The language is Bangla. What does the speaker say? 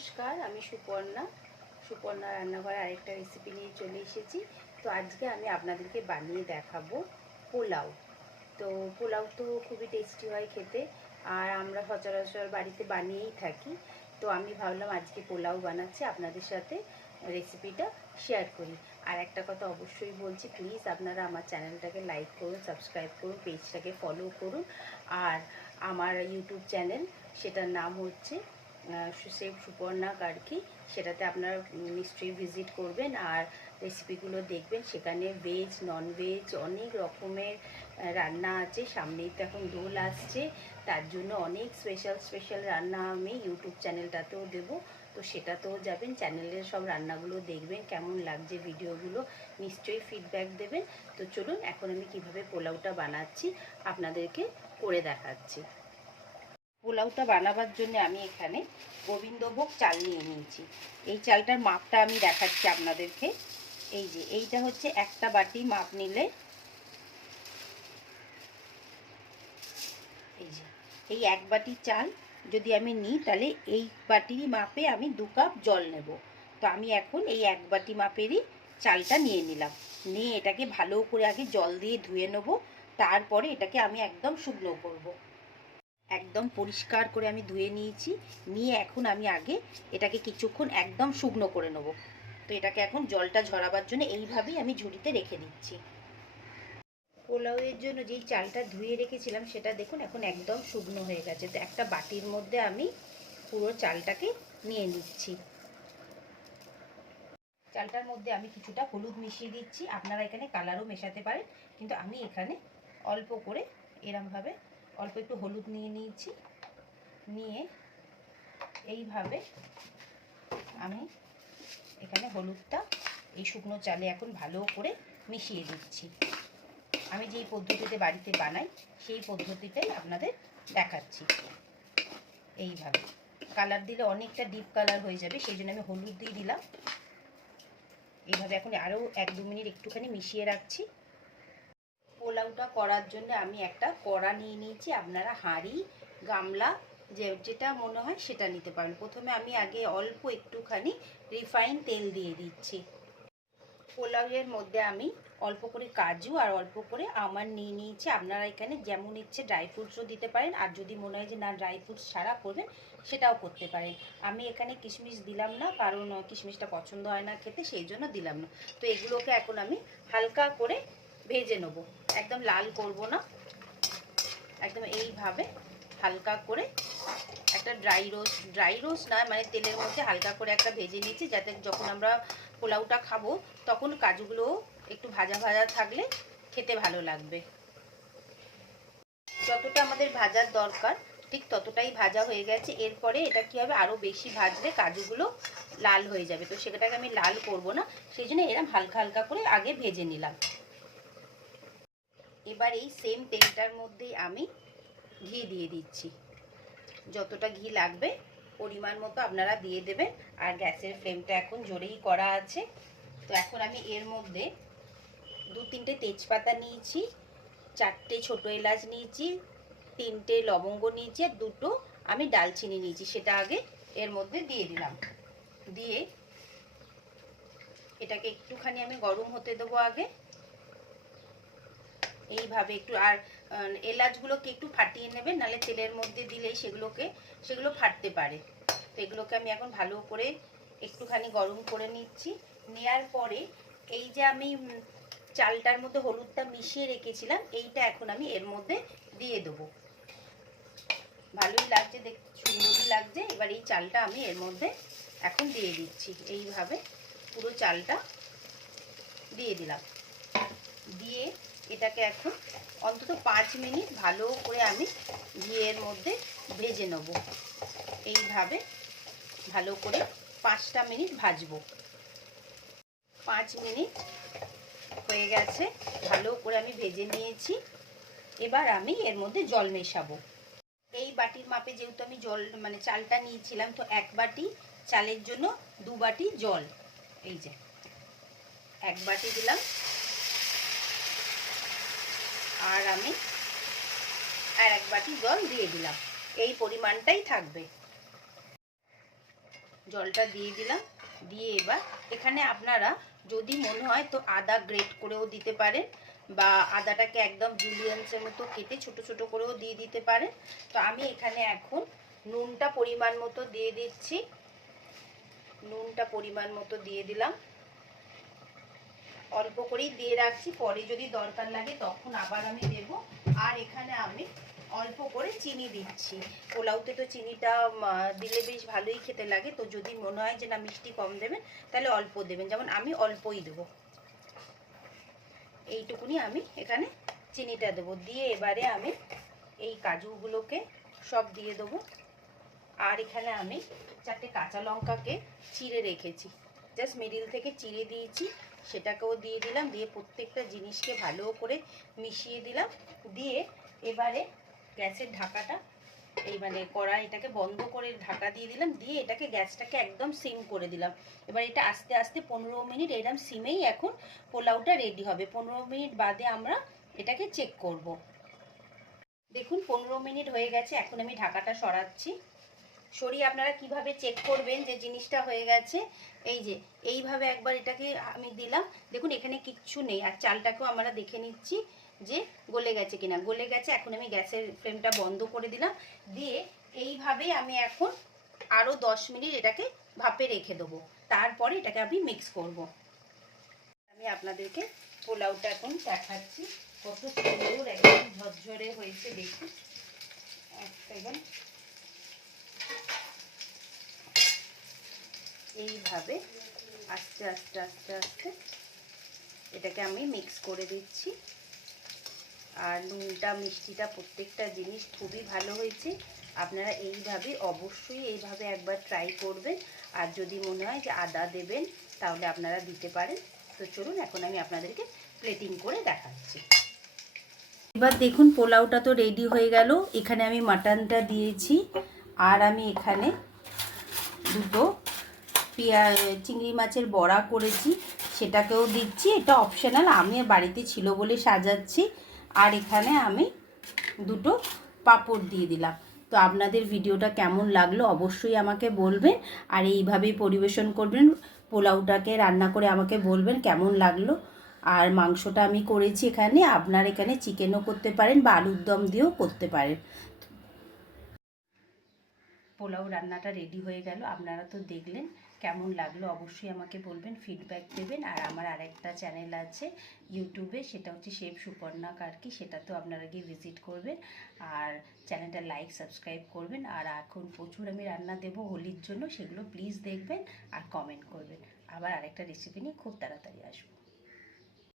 নমস্কার, আমি সুপর্ণা রান্নাঘরে আরেকটা রেসিপি নিয়ে চলে এসেছি। তো আজকে আমি আপনাদেরকে বানিয়ে দেখাবো পোলাও। তো পোলাও তো খুবই টেস্টি হয় খেতে, আর আমরা সচরাচর বাড়িতে বানিয়েই থাকি। তো আমি ভাবলাম আজকে পোলাও বানাচ্ছি, আপনাদের সাথে রেসিপিটা শেয়ার করি। আর একটা কথা অবশ্যই বলছি, প্লিজ আপনারা আমার চ্যানেলটাকে লাইক করুন, সাবস্ক্রাইব করুন, পেজটাকে ফলো করুন। আর আমার ইউটিউব চ্যানেল, সেটার নাম হচ্ছে সেফ সুপর্ণা কার্কি, সেটাতে আপনারা নিশ্চয়ই ভিজিট করবেন আর রেসিপিগুলো দেখবেন। সেখানে ভেজ নন ভেজ অনেক রকমের রান্না আছে। সামনেই তো এখন দোল আসছে, তার জন্য অনেক স্পেশাল রান্না আমি ইউটিউব চ্যানেলটাতেও দেবো। তো সেটাতেও যাবেন, চ্যানেলের সব রান্নাগুলো দেখবেন, কেমন লাগছে ভিডিওগুলো নিশ্চয়ই ফিডব্যাক দেবেন। তো চলুন এখন আমি কিভাবে পোলাওটা বানাচ্ছি আপনাদেরকে করে দেখাচ্ছি। পোলাওটা বানাবার জন্য আমি এখানে গোবিন্দভোগ চাল নিয়ে নিয়েছি। এই চালটার মাপটা আমি দেখাচ্ছি আপনাদেরকে। এই যে এইটা হচ্ছে একটা বাটি মাপ নিলে, এই যে এই এক বাটি চাল যদি আমি নিই, তাহলে এই বাটির মাপে আমি 2 কাপ জল নেব। তো আমি এখন এই এক বাটি মাপেরই চালটা নিয়ে নিলাম। নিয়ে এটাকে ভালো করে আগে জল দিয়ে ধুয়ে নেব, তারপরে এটাকে আমি একদম শুকনো করব। একদম পরিষ্কার করে আমি ধুয়ে নিয়েছি। নিয়ে এখন আমি আগে এটাকে কিছুক্ষণ একদম শুকনো করে নেব। তো এটাকে এখন জলটা ঝরাবার জন্য এইভাবেই আমি ঝুড়িতে রেখে দিচ্ছি। পোলাওয়ের জন্য যেই চালটা ধুয়ে রেখেছিলাম সেটা দেখুন এখন একদম শুকনো হয়ে গেছে। তো একটা বাটির মধ্যে আমি পুরো চালটাকে নিয়ে নিচ্ছি। চালটার মধ্যে আমি কিছুটা হলুদ মিশিয়ে দিচ্ছি, আপনারা এখানে কালারও মেশাতে পারেন, কিন্তু আমি এখানে অল্প করে এরমভাবে অল্প একটু হলুদ নিয়ে নিয়েছি। নিয়ে এইভাবে আমি এখানে হলুদটা এই শুকনো চালে এখন ভালো করে মিশিয়ে দিচ্ছি। আমি যেই পদ্ধতিতে বাড়িতে বানাই সেই পদ্ধতিটাই আপনাদের দেখাচ্ছি। এইভাবে কালার দিলে অনেকটা ডিপ কালার হয়ে যাবে, সেই জন্য আমি হলুদ দিয়ে দিলাম। এইভাবে এখন আরও 1-2 মিনিট একটুখানি মিশিয়ে রাখছি। পোলাওটা করার জন্য আমি একটা কড়া নিয়ে নিয়েছি। আপনারা হাঁড়ি, গামলা যেটা মনে হয় সেটা নিতে পারেন। প্রথমে আমি আগে অল্প একটুখানি রিফাইন তেল দিয়ে দিচ্ছি। পোলাওয়ের মধ্যে আমি অল্প করে কাজু আর অল্প করে আমন্ড নিয়ে নিয়েছি। আপনারা এখানে যেমন ইচ্ছে ড্রাই ফ্রুটসও দিতে পারেন, আর যদি মনে হয় যে না ড্রাই ফ্রুটস ছাড়া করবেন সেটাও করতে পারেন। আমি এখানে কিশমিশ দিলাম না, কারণ কিশমিশটা পছন্দ হয় না খেতে, সেই জন্য দিলাম না। তো এগুলোকে এখন আমি হালকা করে ভেজে নেব, একদম লাল করব না, একদম এইভাবে হালকা করে একটা ড্রাই রোস্ট না, মানে তেলের মধ্যে হালকা করে একটা ভেজে নিয়েছি, যাতে যখন আমরা পোলাওটা খাবো তখন কাজুগুলো একটু ভাজা ভাজা থাকলে খেতে ভালো লাগবে। যতটা আমাদের ভাজার দরকার ঠিক ততটাই ভাজা হয়ে গেছে। এরপরে এটা কি হবে, আরও বেশি ভাজলে কাজুগুলো লাল হয়ে যাবে, তো সেটাকে আমি লাল করব না, সেই জন্য এরকম হালকা হালকা করে আগে ভেজে নিলাম। এবার এই সেম তেলটার মধ্যেই আমি ঘি দিয়ে দিচ্ছি। যতটা ঘি লাগবে পরিমাণ মতো আপনারা দিয়ে দেবেন। আর গ্যাসের ফ্লেমটা এখন জোরেই করা আছে। তো এখন আমি এর মধ্যে 2-3টে তেজপাতা নিয়েছি, 4টে ছোটো এলাচ নিয়েছি, 3টে লবঙ্গ নিয়েছি, আর 2টো আমি ডালচিনি নিয়েছি, সেটা আগে এর মধ্যে দিয়ে দিলাম। দিয়ে এটাকে একটুখানি আমি গরম হতে দেবো আগে, এইভাবে একটু। আর এলাচগুলোকে একটু ফাটিয়ে নেবেন, নাহলে তেলের মধ্যে দিলেই সেগুলো ফাটতে পারে। তো এগুলোকে আমি এখন ভালো করে একটুখানি গরম করে নিচ্ছি। নেয়ার পরে এই যে আমি চালটার মধ্যে হলুদটা মিশিয়ে রেখেছিলাম, এইটা এখন আমি এর মধ্যে দিয়ে দেবো। ভালোই লাগছে, দেখতে সুন্দরই লাগছে। এবার এই চালটা আমি এর মধ্যে এখন দিয়ে দিচ্ছি। এইভাবে পুরো চালটা দিয়ে দিলাম। দিয়ে এটাকে এখন অন্তত 5 মিনিট ভালো করে আমি ঘিয়ের মধ্যে ভেজে নেব। এইভাবে ভালো করে 5টা মিনিট ভাজবো। 5 মিনিট হয়ে গেছে, ভালো করে আমি ভেজে নিয়েছি। এবার আমি এর মধ্যে জল মেশাবো। এই বাটির মাপে যেহেতু আমি জল মানে চালটা নিয়েছিলাম, তো 1 বাটি চালের জন্য 2 বাটি জল। এই যে 1 বাটি দিলাম, আর আমি আর 1 বাটি জল দিয়ে দিলাম। এই পরিমাণটাই থাকবে। জলটা দিয়ে দিলাম। দিয়ে এবার এখানে আপনারা যদি মনে হয় তো আদা গ্রেট করেও দিতে পারেন, বা আদাটাকে একদম জুলিয়ান্সের মতো কেটে ছোট ছোট করেও দিয়ে দিতে পারেন। তো আমি এখানে এখন নুনটা পরিমাণ মতো দিয়ে দিচ্ছি। নুনটা পরিমাণ মতো দিয়ে দিলাম, অল্প করেই দিয়ে রাখছি, পরে যদি দরকার লাগে তখন আবার আমি দেব। আর এখানে আমি অল্প করে চিনি দিচ্ছি। পোলাওতে তো চিনিটা দিলে বেশ ভালোই খেতে লাগে, তো যদি মনে হয় যে না মিষ্টি কম দেবেন তাহলে অল্প দেবেন, যেমন আমি অল্পই দেবো। এইটুকুনি আমি এখানে চিনিটা দেবো। দিয়ে এবারে আমি এই কাজুগুলোকে সব দিয়ে দেবো। আর এখানে আমি 4টে কাঁচা লঙ্কাকে চিড়ে রেখেছি, জাস্ট মিডিল থেকে চিড়ে দিয়েছি, সেটাকেও দিয়ে দিলাম। দিয়ে প্রত্যেকটা জিনিসকে ভালো করে মিশিয়ে দিলাম। দিয়ে এবারে গ্যাসের ঢাকাটা এই মানে কড়াইটাকে বন্ধ করে ঢাকা দিয়ে দিলাম। দিয়ে এটাকে গ্যাসটাকে একদম সিম করে দিলাম। এবার এটা আস্তে আস্তে 15 মিনিট এরকম সিমেই এখন পোলাওটা রেডি হবে। 15 মিনিট বাদে আমরা এটাকে চেক করব। দেখুন 15 মিনিট হয়ে গেছে। এখন আমি ঢাকাটা সরাচ্ছি। সরিয়ে আপনারা কিভাবে চেক করবেন যে জিনিসটা হয়ে গেছে, এই যে এইভাবে একবার এটাকে আমি দিলাম, দেখুন এখানে কিচ্ছু নেই। আর চালটাকেও আমরা দেখে নিচ্ছি যে গলে গেছে কিনা। গলে গেছে। এখন আমি গ্যাসের ফ্লেমটা বন্ধ করে দিলাম। দিয়ে এইভাবেই আমি এখন আরও 10 মিনিট এটাকে ভাপে রেখে দেবো। তারপরে এটাকে আমি মিক্স করব। আমি আপনাদেরকে পোলাওটা এখন দেখাচ্ছি, কত সুন্দর একদম ঝরঝরে হয়েছে দেখুন। একদম এইভাবে আস্তে আস্তে আস্তে আস্তে এটাকে আমি মিক্স করে দিচ্ছি। আর নুনটা মিষ্টিটা প্রত্যেকটা জিনিস খুবই ভালো হয়েছে। আপনারা অবশ্যই এইভাবে একবার ট্রাই করবেন। আর যদি মনে হয় যে আদা দেবেন তাহলে আপনারা দিতে পারেন। তো চলুন এখন আমি আপনাদেরকে প্লেটিং করে দেখাচ্ছি। এবার দেখুন পোলাওটা তো রেডি হয়ে গেল। এখানে আমি মাটনটা দিয়েছি, আর আমি এখানে দুটো চিংড়ি মাছের বড়া করেছি, সেটাকেও দিচ্ছি। এটা অপশনাল, আমি বাড়িতে ছিল বলে সাজাচ্ছি। আর এখানে আমি দুটো পাঁপড় দিয়ে দিলাম। তো আপনাদের ভিডিওটা কেমন লাগলো অবশ্যই আমাকে বলবেন। আর এইভাবেই পরিবেশন করবেন। পোলাওটাকে রান্না করে আমাকে বলবেন কেমন লাগলো। আর মাংসটা আমি করেছি এখানে, আপনার এখানে চিকেনও করতে পারেন বা আলুর দম দিয়েও করতে পারেন। পোলাও রান্নাটা রেডি হয়ে গেল। আপনারা তো দেখলেন, কেমন লাগলো অবশ্যই আমাকে বলবেন, ফিডব্যাক দেবেন। আর আমার আরেকটা চ্যানেল আছে ইউটিউবে, সেটা হচ্ছে শেফ সুপর্ণা কার্কি, সেটাতেও আপনারা গিয়ে ভিজিট করবেন। আর চ্যানেলটা লাইক সাবস্ক্রাইব করবেন। আর এখন প্রচুর আমি রান্না দেবো হোলির জন্য, সেগুলো প্লিজ দেখবেন আর কমেন্ট করবেন। আবার আরেকটা রেসিপি নিয়ে খুব তাড়াতাড়ি আসবো।